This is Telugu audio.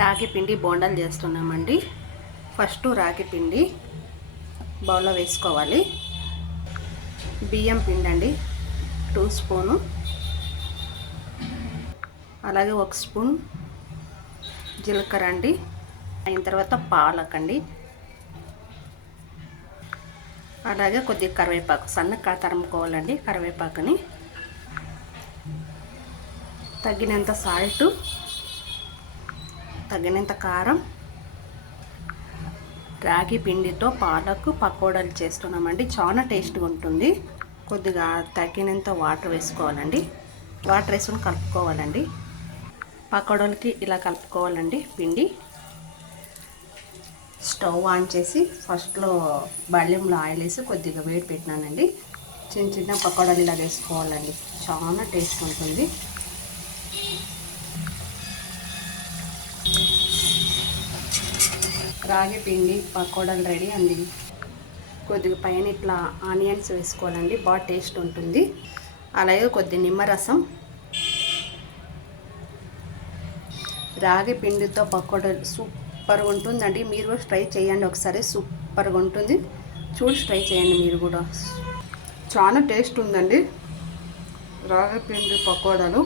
రాగి పిండి బోండాలు చేస్తున్నామండి. ఫస్ట్ రాగి పిండి బౌల్లో వేసుకోవాలి. బియ్యం పిండి అండి 2 స్పూను, అలాగే 1 స్పూన్ జీలకర్ర అండి. అయిన తర్వాత పాలకండి, అలాగే కొద్దిగా కరివేపాకు సన్నగా తరుముకోవాలండి. కరివేపాకుని తగినంత సాల్ట్, తగినంత కారం. రాగి పిండితో పాలకు పకోడాలు చేస్తున్నామండి. చాలా టేస్ట్గా ఉంటుంది. కొద్దిగా తగినంత వాటర్ వేసుకోవాలండి. వాటర్ వేసుకొని కలుపుకోవాలండి. పకోడాలకి ఇలా కలుపుకోవాలండి పిండి. స్టవ్ ఆన్ చేసి ఫస్ట్లో బళ్ళెంలో ఆయిల్ వేసి కొద్దిగా వేడి పెట్టినానండి. చిన్న చిన్న పకోడాలు ఇలా వేసుకోవాలండి. చాలా టేస్ట్ ఉంటుంది. రాగి పిండి పకోడాలు రెడీ అండి. కొద్దిగా పైన ఇట్లా ఆనియన్స్ వేసుకోవాలండి, బాగా టేస్ట్ ఉంటుంది. అలాగే కొద్ది నిమ్మరసం. రాగి పిండితో పకోడాలు సూపర్గా ఉంటుందండి. మీరు కూడా ట్రై చేయండి ఒకసారి. సూపర్గా ఉంటుంది. చూసి ట్రై చేయండి మీరు కూడా. చాలా టేస్ట్ ఉందండి రాగి పిండి పకోడాలు.